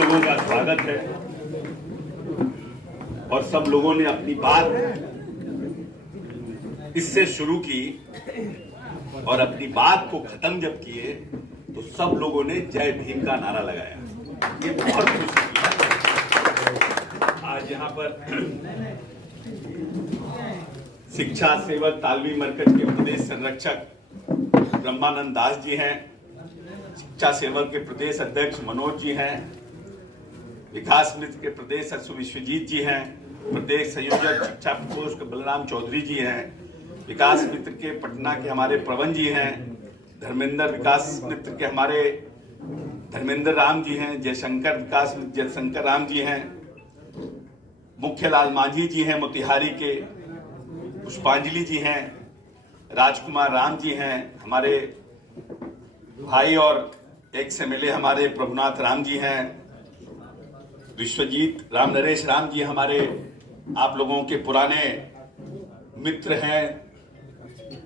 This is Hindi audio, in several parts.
लोगों का स्वागत है और सब लोगों ने अपनी बात इससे शुरू की और अपनी बात को खत्म जब किए तो सब लोगों ने जय भीम का नारा लगाया। ये बहुत खुशी की बात है। आज यहाँ पर शिक्षा सेवक तालवी मरकज के प्रदेश संरक्षक ब्रह्मानंद दास जी हैं, शिक्षा सेवक के प्रदेश अध्यक्ष मनोज जी हैं, विकास मित्र के प्रदेश सचिव विश्वजीत जी हैं, प्रदेश संयोजक शिक्षा प्रकोष्ठ के बलराम चौधरी जी हैं, विकास मित्र के पटना के हमारे प्रवन जी हैं, धर्मेंद्र विकास मित्र के हमारे धर्मेंद्र राम जी हैं, जयशंकर विकास मित्र जयशंकर राम जी हैं, मुख्यलाल मांझी जी हैं मोतिहारी के, पुष्पांजलि जी हैं, राजकुमार राम जी हैं, हमारे भाई और एक्स एमएलए हमारे प्रभुनाथ राम जी हैं, विश्वजीत राम नरेश राम जी हमारे आप लोगों के पुराने मित्र हैं,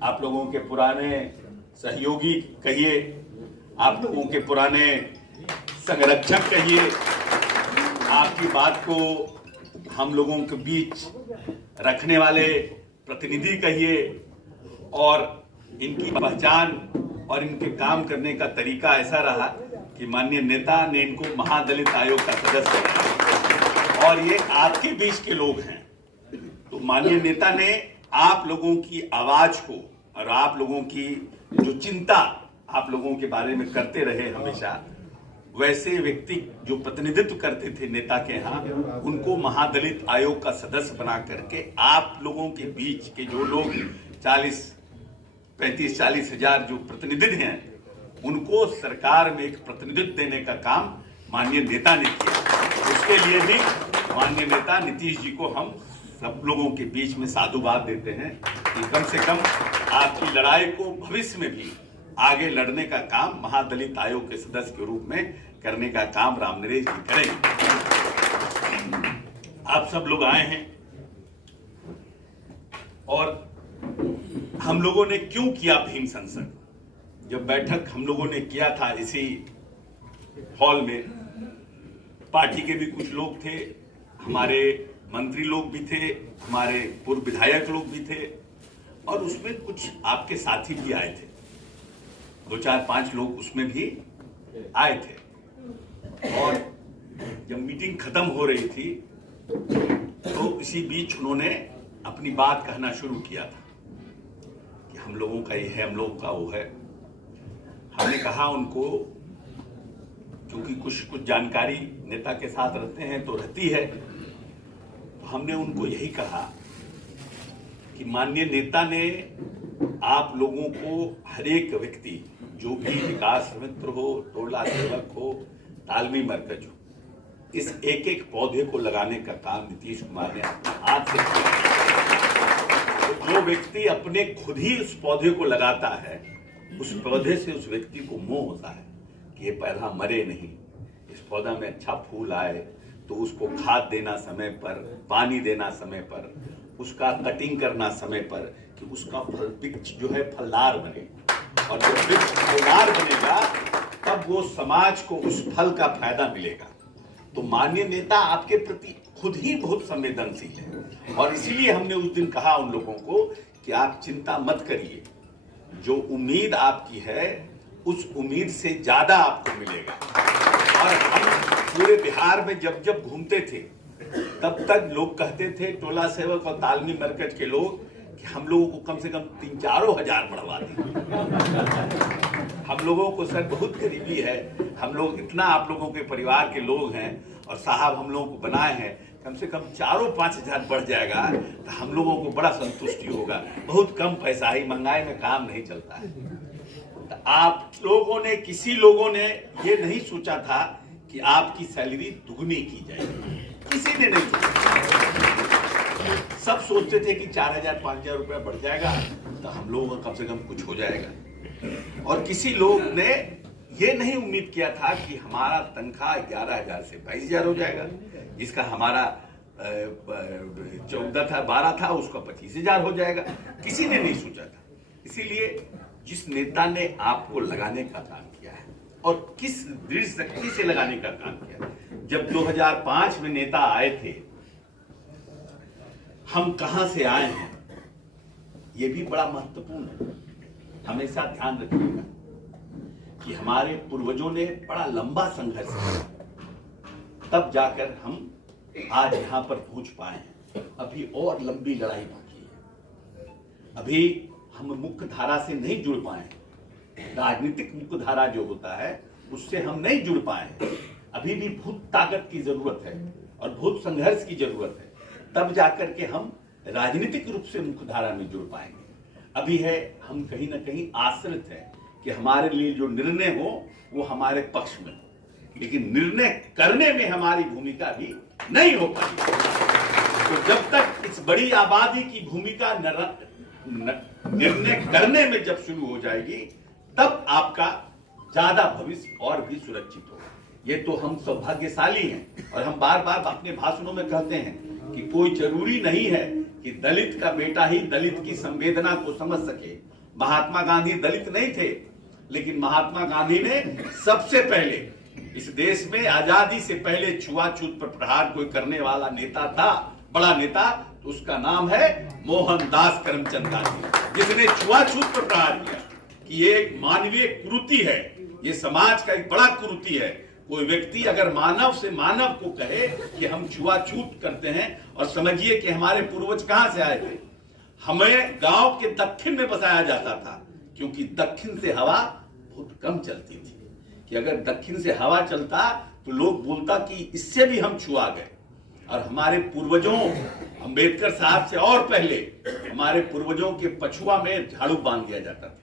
आप लोगों के पुराने सहयोगी कहिए, आप लोगों के पुराने संरक्षक कहिए, आपकी बात को हम लोगों के बीच रखने वाले प्रतिनिधि कहिए, और इनकी पहचान और इनके काम करने का तरीका ऐसा रहा कि माननीय नेता ने इनको महादलित आयोग का सदस्य बनाया और ये आपके बीच के लोग हैं। तो माननीय नेता ने आप लोगों की आवाज को और आप लोगों की जो चिंता आप लोगों के बारे में करते रहे हमेशा, वैसे व्यक्ति जो प्रतिनिधित्व करते थे नेता के यहाँ, उनको महादलित आयोग का सदस्य बना करके आप लोगों के बीच के जो लोग 35-40 हजार जो प्रतिनिधि हैं, उनको सरकार में एक प्रतिनिधित्व देने का काम माननीय नेता ने किया। उसके लिए भी माननीय नेता नीतीश जी को हम सब लोगों के बीच में साधुवाद देते हैं कि कम से कम आपकी लड़ाई को भविष्य में भी आगे लड़ने का काम महादलित आयोग के सदस्य के रूप में करने का काम राम नरेश जी करेंगे। आप सब लोग आए हैं और हम लोगों ने क्यों किया भीम संसद, जब बैठक हम लोगों ने किया था इसी हॉल में, पार्टी के भी कुछ लोग थे, हमारे मंत्री लोग भी थे, हमारे पूर्व विधायक लोग भी थे और उसमें कुछ आपके साथी भी आए थे, 2-4-5 लोग उसमें भी आए थे। और जब मीटिंग खत्म हो रही थी तो इसी बीच उन्होंने अपनी बात कहना शुरू किया था कि हम लोगों का ये है, हम लोगों का वो है। हमने कहा उनको, क्योंकि कुछ जानकारी नेता के साथ रहते हैं तो रहती है, तो हमने उनको यही कहा कि माननीय नेता ने आप लोगों को हर एक व्यक्ति, जो भी विकास मित्र हो, टोला सेवक हो, तालवी मरकज हो, इस एक एक पौधे को लगाने का काम नीतीश कुमार ने अपने हाथ से किया। तो जो व्यक्ति अपने खुद ही उस पौधे को लगाता है, उस पौधे से उस व्यक्ति को मोह होता है कि ये पौधा मरे नहीं, इस पौधा में अच्छा फूल आए, तो उसको खाद देना समय पर, पानी देना समय पर, उसका कटिंग करना समय पर, कि उसका फल वृक्ष जो है फलदार बने, और जब वृक्ष फलदार बनेगा तब वो समाज को उस फल का फायदा मिलेगा। तो माननीय नेता आपके प्रति खुद ही बहुत संवेदनशील है और इसीलिए हमने उस दिन कहा उन लोगों को कि आप चिंता मत करिए, जो उम्मीद आपकी है उस उम्मीद से ज्यादा आपको मिलेगा। और हम पूरे बिहार में जब जब घूमते थे तब तक लोग कहते थे, टोला सेवक और तालवी मरकज के लोग, कि हम लोगों को कम से कम 3-4 हजार बढ़वा दें। हम लोगों को सर बहुत गरीबी है, हम लोग इतना आप लोगों के परिवार के लोग हैं और साहब हम लोगों को बनाए हैं, कम से कम 4-5 हजार बढ़ जाएगा तो हम लोगों को बड़ा संतुष्टि होगा। बहुत कम पैसा ही, महंगाई में काम नहीं चलता है। तो आप लोगों ने, किसी लोगों ने ये नहीं सोचा था कि आपकी सैलरी दुगनी की जाएगी, किसी ने नहीं सोचा। सब सोचते थे कि 4,000-5,000 रुपया बढ़ जाएगा तो हम लोगों का कम से कम कुछ हो जाएगा। और किसी लोग ने ये नहीं उम्मीद किया था कि हमारा तनख्वाह 11,000 से 22,000 हो जाएगा, जिसका हमारा 14 था, 12 था, उसका 25,000 हो जाएगा। किसी ने नहीं सोचा था। इसीलिए जिस नेता ने आपको लगाने का काम किया है और किस दृढ़ शक्ति से लगाने का काम किया है, जब 2005 में नेता आए थे, हम कहां से आए हैं, यह भी बड़ा महत्वपूर्ण है। हमेशा ध्यान रखिएगा कि हमारे पूर्वजों ने बड़ा लंबा संघर्ष किया, तब जाकर हम आज यहां पर पहुंच पाए हैं। अभी और लंबी लड़ाई बाकी है। अभी हम मुख्य धारा से नहीं जुड़ पाए, राजनीतिक मुख्य धारा जो होता है उससे हम नहीं जुड़ पाए। अभी भी बहुत ताकत की जरूरत है और बहुत संघर्ष की जरूरत है, तब जाकर के हम राजनीतिक रूप से मुख्य धारा में जुड़ पाएंगे। अभी है हम कहीं ना कहीं आश्रित हैं कि हमारे लिए जो निर्णय हो वो हमारे पक्ष में हो, लेकिन निर्णय करने में हमारी भूमिका भी नहीं हो पाई। तो जब तक इस बड़ी आबादी की भूमिका निर्णय करने में जब शुरू हो जाएगी, तब आपका ज्यादा भविष्य और भी सुरक्षित होगा। ये तो हम सौभाग्यशाली हैं, और हम बार बार अपने भाषणों में कहते हैं कि कोई जरूरी नहीं है कि दलित का बेटा ही दलित की संवेदना को समझ सके। महात्मा गांधी दलित नहीं थे, लेकिन महात्मा गांधी ने सबसे पहले इस देश में आजादी से पहले छुआछूत पर प्रहार कोई करने वाला नेता था, बड़ा नेता, तो उसका नाम है मोहनदास करमचंद गांधी, जिसने छुआछूत पर प्रहार किया कि ये एक मानवीय कुरीति है, ये समाज का एक बड़ा कुरीति है। कोई व्यक्ति अगर मानव से मानव को कहे कि हम छुआछूत करते हैं, और समझिए कि हमारे पूर्वज कहां से आए थे। हमें गांव के दक्षिण में बसाया जाता था, क्योंकि दक्षिण से हवा बहुत कम चलती थी, कि अगर दक्षिण से हवा चलता तो लोग बोलता कि इससे भी हम छुआ गए। और हमारे पूर्वजों, अंबेडकर साहब से और पहले, हमारे पूर्वजों के पछुआ में झाड़ू बांध दिया जाता था,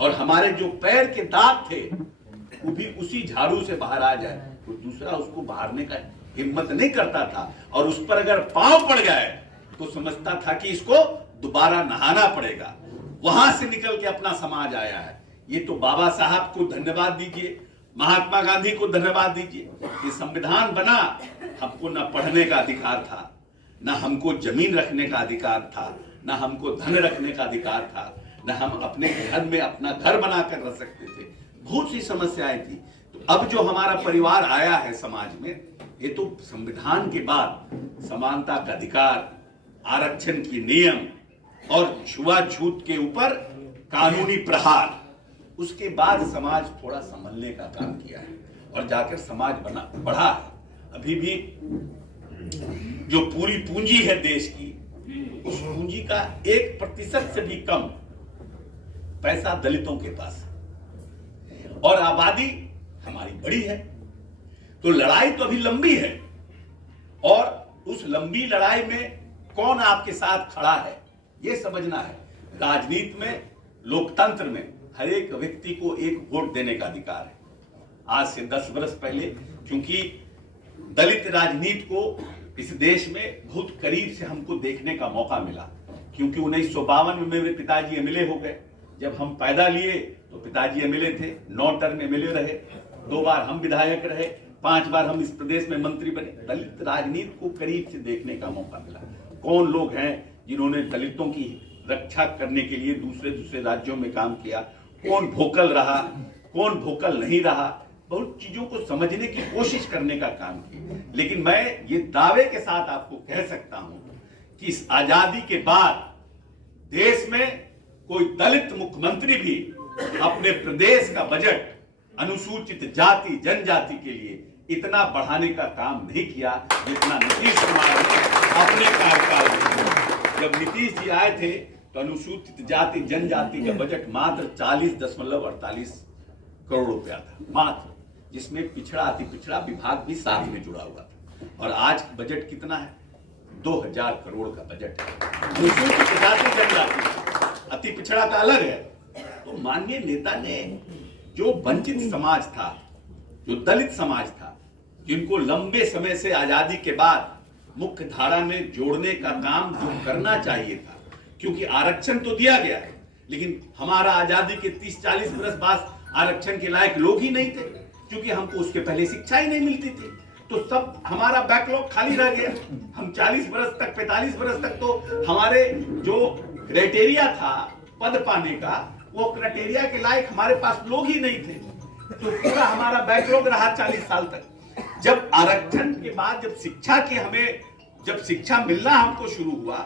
और हमारे जो पैर के दाग थे वो भी उसी झाड़ू से बाहर आ जाए, तो दूसरा उसको बाहरने का हिम्मत नहीं करता था, और उस पर अगर पांव पड़ जाए तो समझता था कि इसको दोबारा नहाना पड़ेगा। वहां से निकल के अपना समाज आया है। ये तो बाबा साहब को धन्यवाद दीजिए, महात्मा गांधी को धन्यवाद दीजिए कि संविधान बना, हमको न पढ़ने का अधिकार था, न हमको जमीन रखने का अधिकार था, न हमको धन रखने का अधिकार था, न हम अपने घर में अपना घर बनाकर रह सकते थे। बहुत सी समस्याएं थी। तो अब जो हमारा परिवार आया है समाज में, ये तो संविधान के बाद समानता का अधिकार, आरक्षण की नियम और छुआछूत के ऊपर कानूनी प्रहार, उसके बाद समाज थोड़ा संभलने का काम किया है और जाकर समाज बढ़ा है। अभी भी जो पूरी पूंजी है देश की, उस पूंजी का 1% से भी कम पैसा दलितों के पास है, और आबादी हमारी बड़ी है। तो लड़ाई तो अभी लंबी है, और उस लंबी लड़ाई में कौन आपके साथ खड़ा है ये समझना है। राजनीति में, लोकतंत्र में हर एक व्यक्ति को एक वोट देने का अधिकार है। आज से 10 वर्ष पहले, क्योंकि दलित राजनीति को इस देश में बहुत करीब से हमको देखने का मौका मिला, क्योंकि 1952 में मेरे पिताजी एमएलए हो गए। जब हम पैदा लिए तो पिताजी एमएलए थे, 9 टर्म एमएलए रहे, 2 बार हम विधायक रहे, 5 बार हम इस प्रदेश में मंत्री बने। दलित राजनीति को करीब से देखने का मौका मिला। कौन लोग हैं जिन्होंने दलितों की रक्षा करने के लिए दूसरे राज्यों में काम किया, कौन भोकल रहा, कौन भोकल नहीं रहा, बहुत चीजों को समझने की कोशिश करने का काम किया। लेकिन मैं ये दावे के साथ आपको कह सकता हूं कि इस आजादी के बाद देश में कोई दलित मुख्यमंत्री भी अपने प्रदेश का बजट अनुसूचित जाति जनजाति के लिए इतना बढ़ाने का काम नहीं किया जितना नीतीश कुमार ने अपने कार्यकाल में। जब नीतीश जी आए थे तो अनुसूचित जाति जनजाति का बजट मात्र 40.48 करोड़ रुपया था, मात्र, जिसमें पिछड़ा अति पिछड़ा विभाग भी साथ में जुड़ा हुआ था। और आज बजट कितना है? 2000 करोड़ का बजट है। अनुसूचित जाति जनजाति, अति पिछड़ा का अलग है। तो माननीय नेता ने जो वंचित समाज था, जो दलित समाज था, जिनको लंबे समय से आजादी के बाद मुख्य धारा में जोड़ने का काम जो करना चाहिए था, क्योंकि आरक्षण तो दिया गया है, लेकिन हमारा आजादी के 30-40 वर्ष बाद आरक्षण के लायक लोग ही नहीं थे, क्योंकि हमको उसके पहले शिक्षा ही नहीं मिलती थी। तो सब हमारा बैकलॉग खाली रह गया। हम 40 वर्ष तक, 45 वर्ष तक तो हमारे जो क्राइटेरिया था पद पाने का, वो क्राइटेरिया के लायक हमारे पास लोग ही नहीं थे। तो पूरा हमारा बैकलॉग रहा 40 साल तक। जब आरक्षण के बाद जब शिक्षा मिलना हमको शुरू हुआ,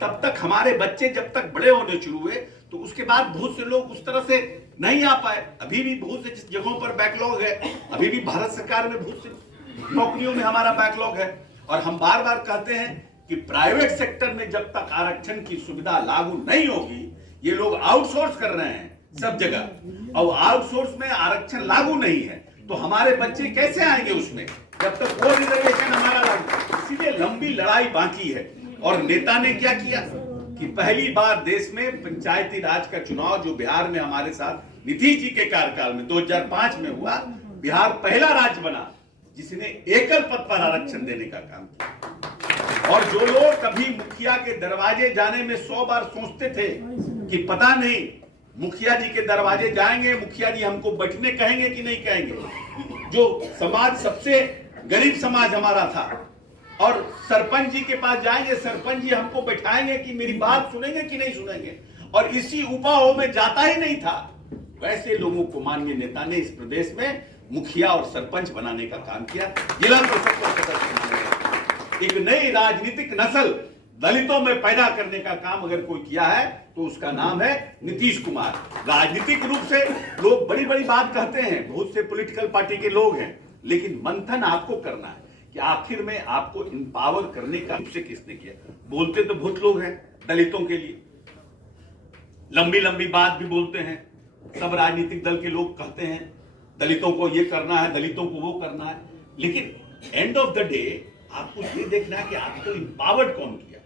तब तक हमारे बच्चे जब तक बड़े होने शुरू हुए, तो उसके बाद बहुत से लोग उस तरह से नहीं आ पाए। अभी भी बहुत से जगहों पर बैकलॉग है, अभी भी भारत सरकार में बहुत सी नौकरियों में हमारा बैकलॉग है। और हम बार बार कहते हैं कि प्राइवेट सेक्टर में जब तक आरक्षण की सुविधा लागू नहीं होगी, ये लोग आउटसोर्स कर रहे हैं सब जगह, और आउटसोर्स में आरक्षण लागू नहीं है, तो हमारे बच्चे कैसे आएंगे उसमें, जब तक वो रिजर्वेशन हमारा लागू। इसीलिए लंबी लड़ाई बाकी है। और नेता ने क्या किया कि पहली बार देश में पंचायती राज का चुनाव जो बिहार में हमारे साथ नीतीश जी के कार्यकाल में 2005 में हुआ, बिहार पहला राज्य बना जिसने एकल पद पर आरक्षण देने का काम किया। और जो लोग कभी मुखिया के दरवाजे जाने में 100 बार सोचते थे कि पता नहीं मुखिया जी के दरवाजे जाएंगे, मुखिया जी हमको बैठने कहेंगे कि नहीं कहेंगे, जो समाज सबसे गरीब समाज हमारा था, और सरपंच जी के पास जाएंगे, सरपंच जी हमको बैठाएंगे कि मेरी बात सुनेंगे कि नहीं सुनेंगे, और इसी उपाओं में जाता ही नहीं था, वैसे लोगों को माननीय नेता ने इस प्रदेश में मुखिया और सरपंच बनाने का काम किया। जिला परिषद को सदस्य, एक नई राजनीतिक नस्ल दलितों में पैदा करने का काम अगर कोई किया है तो उसका नाम है नीतीश कुमार। राजनीतिक रूप से लोग बड़ी बड़ी बात कहते हैं, बहुत से पॉलिटिकल पार्टी के लोग हैं, लेकिन मंथन आपको करना है कि आखिर में आपको इंपावर करने का से किसने किया। बोलते तो बहुत लोग हैं दलितों के लिए, लंबी लंबी बात भी बोलते हैं, सब राजनीतिक दल के लोग कहते हैं दलितों को ये करना है, दलितों को वो करना है, लेकिन एंड ऑफ द डे आपको ये देखना है कि आपको इंपावर्ड कौन किया,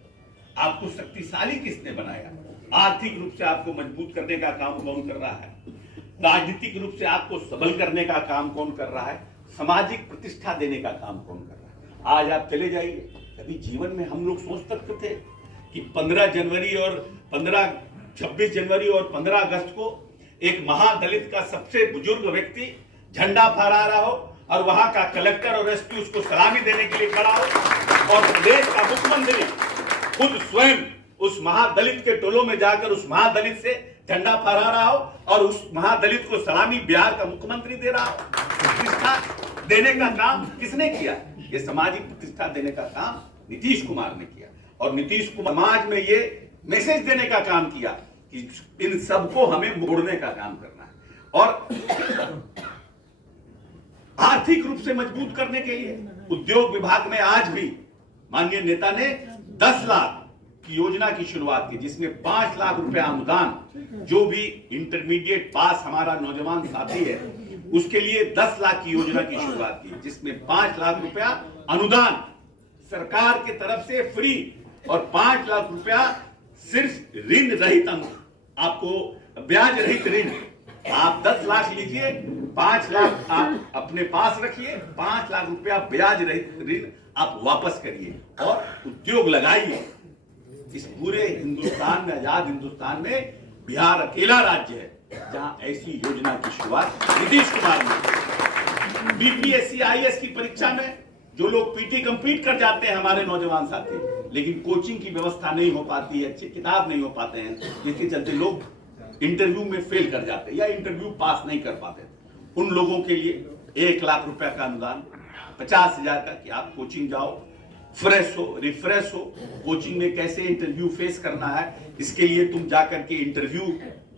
आपको शक्तिशाली किसने बनाया, आर्थिक रूप से आपको मजबूत करने का काम कौन कर रहा है, राजनीतिक रूप से आपको सबल करने का काम कौन कर रहा है, सामाजिक प्रतिष्ठा देने का काम कौन कर रहा है। आज आप चले जाइए, कभी जीवन में हम लोग सोच सकते थे कि 15 जनवरी और 26 जनवरी और 15 अगस्त को एक महादलित का सबसे बुजुर्ग व्यक्ति झंडा फहरा रहा हो और वहां का कलेक्टर और एसपी उसको सलामी देने के लिए खड़ा हो, और प्रदेश का मुख्यमंत्री खुद स्वयं उस महादलित के टोलों में जाकर उस महादलित से झंडा फहरा रहा हो और उस महादलित को सलामी बिहार का मुख्यमंत्री दे रहा हो। प्रतिष्ठा देने का काम किसने किया? ये सामाजिक प्रतिष्ठा देने का काम नीतीश कुमार ने किया, और नीतीश कुमार समाज में ये मैसेज देने का काम किया कि इन सबको हमें मोड़ने का काम करना है। और आर्थिक रूप से मजबूत करने के लिए उद्योग विभाग में आज भी माननीय नेता ने 10 लाख की योजना की शुरुआत की, जिसमें 5 लाख रुपए अनुदान, जो भी इंटरमीडिएट पास हमारा नौजवान साथी है उसके लिए 10 लाख की योजना की शुरुआत की, जिसमें 5 लाख रुपया अनुदान सरकार के तरफ से फ्री और 5 लाख रुपया सिर्फ ऋण रहित, आपको ब्याज रहित ऋण। आप 10 लाख लीजिए, 5 लाख आप अपने पास रखिए, 5 लाख रुपया ब्याज रहित ऋण आप वापस करिए और उद्योग लगाइए। इस पूरे हिंदुस्तान में, आजाद हिंदुस्तान में बिहार अकेला राज्य है जहां ऐसी योजना की शुरुआत नीतीश कुमार ने। बीपीएससी आईएएस की परीक्षा में जो लोग पीटी कंप्लीट कर जाते हैं हमारे नौजवान साथी, लेकिन कोचिंग की व्यवस्था नहीं हो पाती है, अच्छे किताब नहीं हो पाते हैं, जिसके चलते लोग इंटरव्यू में फेल कर जाते हैं या इंटरव्यू पास नहीं कर पाते, उन लोगों के लिए 1 लाख रुपया का अनुदान, 50,000 का कि आप कोचिंग जाओ, फ्रेश हो, रिफ्रेश हो, कोचिंग में कैसे इंटरव्यू फेस करना है, इसके लिए तुम जाकर के इंटरव्यू,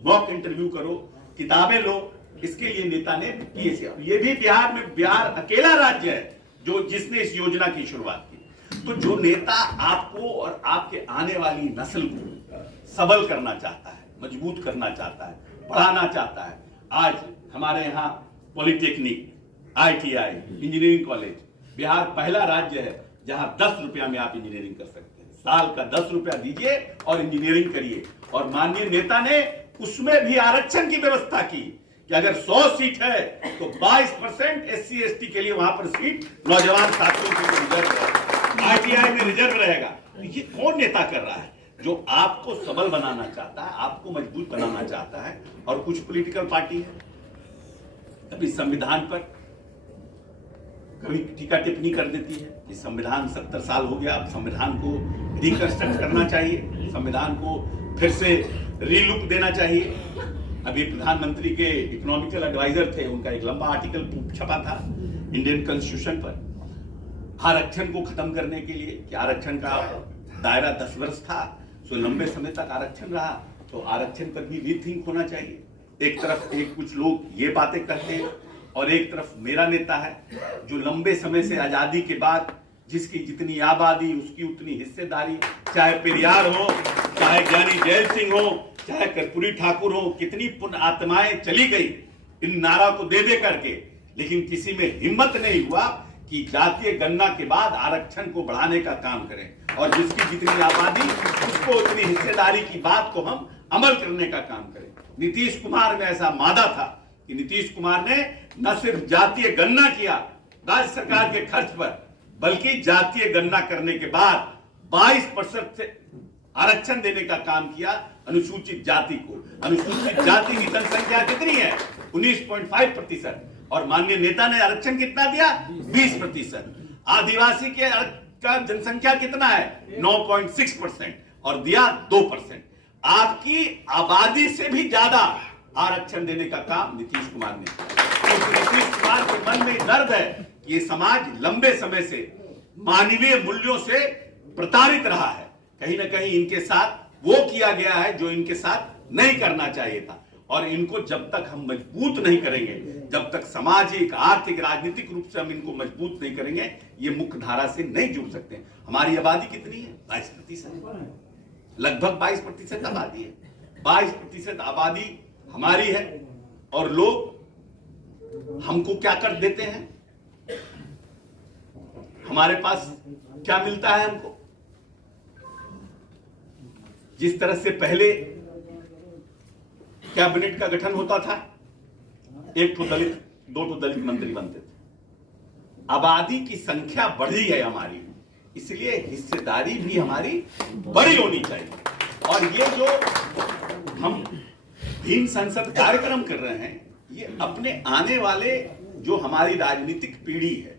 मॉक इंटरव्यू करो, किताबें लो। इसके लिए नेता ने ये भी बिहार में, बिहार अकेला राज्य है जो जिसने इस योजना की शुरुआत की। तो जो नेता आपको और आपके आने वाली नस्ल को सबल करना चाहता है, मजबूत करना चाहता है, पढ़ाना चाहता है, आज हमारे यहाँ polytechnic, ITI, engineering college, Bihar पहला राज्य है जहां 10 रुपया में आप इंजीनियरिंग कर सकते हैं। साल का 10 रुपया दीजिए और इंजीनियरिंग करिए। और माननीय नेता ने उसमें भी आरक्षण की व्यवस्था की कि अगर 100 सीट है तो 22% SC ST के लिए वहां पर सीट नौजवान साथियों के लिए रिजर्व रहेगा, ITI में रिजर्व रहेगा। तो ये कौन नेता कर रहा है? जो आपको सबल बनाना चाहता है, आपको मजबूत बनाना चाहता है। और कुछ पॉलिटिकल पार्टी है कभी संविधान पर कभी टीका टिप्पणी कर देती है कि संविधान 70 साल हो गया, अब संविधान को रिकंस्ट्रक्ट करना चाहिए, संविधान को फिर से रीलुक देना चाहिए। अभी प्रधानमंत्री के इकोनॉमिकल एडवाइजर थे, उनका एक लंबा आर्टिकल छपा था इंडियन कॉन्स्टिट्यूशन पर, आरक्षण को खत्म करने के लिए कि आरक्षण का दायरा 10 वर्ष था, तो लंबे समय तक आरक्षण रहा, तो आरक्षण पर भी रीथिंक होना चाहिए। एक तरफ कुछ लोग ये बातें कहते हैं और एक तरफ मेरा नेता है जो लंबे समय से आजादी के बाद जिसकी जितनी आबादी उसकी उतनी हिस्सेदारी, चाहे पेरियार हो, चाहे ज्ञानी जैल सिंह हो, चाहे कर्पूरी ठाकुर हो, कितनी पुण्य आत्माएं चली गई इन नारा को दे करके, लेकिन किसी में हिम्मत नहीं हुआ कि जातीय गणना के बाद आरक्षण को बढ़ाने का काम करें और जिसकी जितनी आबादी उसको उतनी हिस्सेदारी की बात को हम अमल करने का काम करें। नीतीश कुमार में ऐसा मादा था कि नीतीश कुमार ने न सिर्फ जातीय गणना किया राज्य सरकार के खर्च पर, बल्कि जातीय गणना करने के बाद 22% से आरक्षण देने का काम किया अनुसूचित जाति को। अनुसूचित जाति की जनसंख्या कितनी है? 19.5%। और माननीय नेता ने आरक्षण कितना दिया? 20%। आदिवासी के का जनसंख्या कितना है? 9.6% और दिया 2%। आपकी आबादी से भी ज्यादा आरक्षण देने का काम नीतीश कुमार ने किया। तो नीतीश कुमार के मन में दर्द है कि ये समाज लंबे समय से मानवीय मूल्यों से प्रताड़ित रहा है। कहीं ना कहीं इनके साथ वो किया गया है जो इनके साथ नहीं करना चाहिए था। और इनको जब तक हम मजबूत नहीं करेंगे, जब तक सामाजिक, आर्थिक, राजनीतिक रूप से हम इनको मजबूत नहीं करेंगे, ये मुख्य धारा से नहीं जुड़ सकते। हमारी आबादी कितनी है? 22%, लगभग 22% आबादी है। 22% आबादी हमारी है और लोग हमको क्या कर देते हैं? हमारे पास क्या मिलता है हमको? जिस तरह से पहले कैबिनेट का गठन होता था, 1 ठो दलित, 2 ठो दलित मंत्री बनते थे। आबादी की संख्या बढ़ी है हमारी, इसलिए हिस्सेदारी भी हमारी बड़ी होनी चाहिए। और ये जो हम भीम संसद कार्यक्रम कर रहे हैं, ये अपने आने वाले जो हमारी राजनीतिक पीढ़ी है,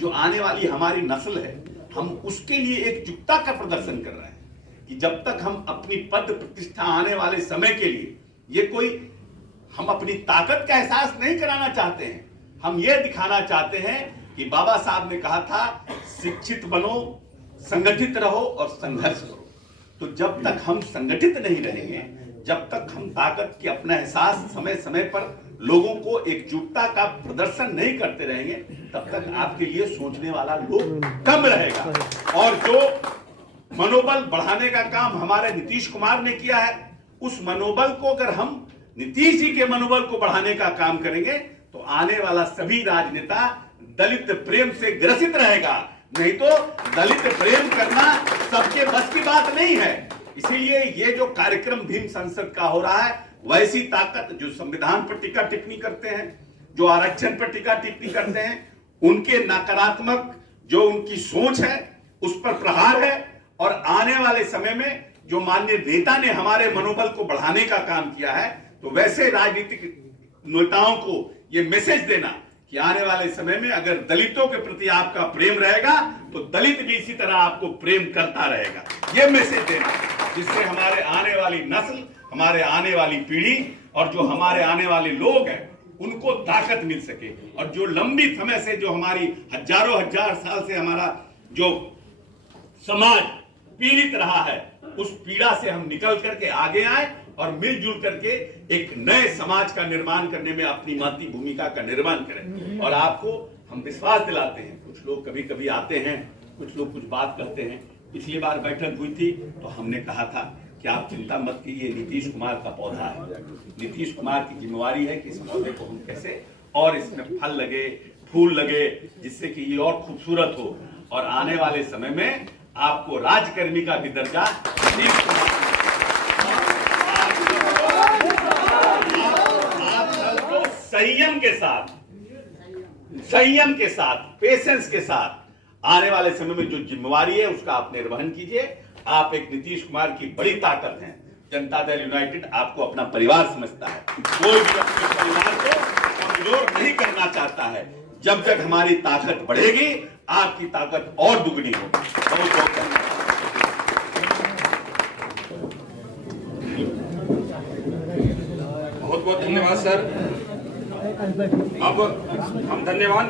जो आने वाली हमारी नस्ल है, हम उसके लिए एकजुटता का प्रदर्शन कर रहे हैं कि जब तक हम अपनी पद प्रतिष्ठा आने वाले समय के लिए, ये कोई हम अपनी ताकत का एहसास नहीं कराना चाहते हैं, हम ये दिखाना चाहते हैं कि बाबा साहब ने कहा था शिक्षित बनो, संगठित रहो और संघर्ष करो। तो जब तक हम संगठित नहीं रहेंगे, जब तक हम ताकत की अपना एहसास समय समय पर लोगों को एकजुटता का प्रदर्शन नहीं करते रहेंगे, तब तक आपके लिए सोचने वाला लोग कम रहेगा। और जो मनोबल बढ़ाने का काम हमारे नीतीश कुमार ने किया है, उस मनोबल को अगर हम नीतीश जी के मनोबल को बढ़ाने का काम करेंगे, तो आने वाला सभी राजनेता दलित प्रेम से ग्रसित रहेगा। नहीं तो दलित प्रेम करना सबके बस की बात नहीं है। इसीलिए ये जो कार्यक्रम भीम संसद का हो रहा है, वैसी ताकत जो संविधान पर टीका टिप्पणी करते हैं, जो आरक्षण पर टीका टिप्पणी करते हैं, उनके नकारात्मक जो उनकी सोच है उस पर प्रहार है। और आने वाले समय में जो माननीय नेता ने हमारे मनोबल को बढ़ाने का काम किया है, तो वैसे राजनीतिक नेताओं को ये मैसेज देना कि आने वाले समय में अगर दलितों के प्रति आपका प्रेम रहेगा, तो दलित भी इसी तरह आपको प्रेम करता रहेगा। ये मैसेज देना, जिससे हमारे आने वाली नस्ल, हमारे आने वाली पीढ़ी और जो हमारे आने वाले लोग हैं, उनको ताकत मिल सके। और जो लंबी समय से जो हमारी हजारों हजार साल से हमारा जो समाज पीड़ित रहा है, उस पीड़ा से हम निकल करके आगे आए और मिलजुल करके एक नए समाज का निर्माण करने में अपनी महती भूमिका का निर्माण करें। और आपको हम विश्वास दिलाते हैं, कुछ लोग कभी कभी आते हैं, कुछ लोग कुछ बात कहते हैं। पिछली बार बैठक हुई थी तो हमने कहा था कि आप चिंता मत कीजिए, नीतीश कुमार का पौधा है, नीतीश कुमार की जिम्मेवारी है कि इस पौधे को हम कैसे और इसमें फल लगे, फूल लगे, जिससे कि ये और खूबसूरत हो। और आने वाले समय में आपको राजकर्मी का भी दर्जा आपको संयम के साथ, पेशेंस के साथ आने वाले समय में जो जिम्मेवारी है उसका आप निर्वहन कीजिए। आप एक नीतीश कुमार की बड़ी ताकत हैं। जनता दल यूनाइटेड आपको अपना परिवार समझता है, कोई भी अपने परिवार को कमजोर नहीं करना चाहता है। जब तक हमारी ताकत बढ़ेगी, आपकी ताकत और दुगनी होगी। बहुत बहुत धन्यवाद। बहुत बहुत धन्यवाद सर। अब हम धन्यवाद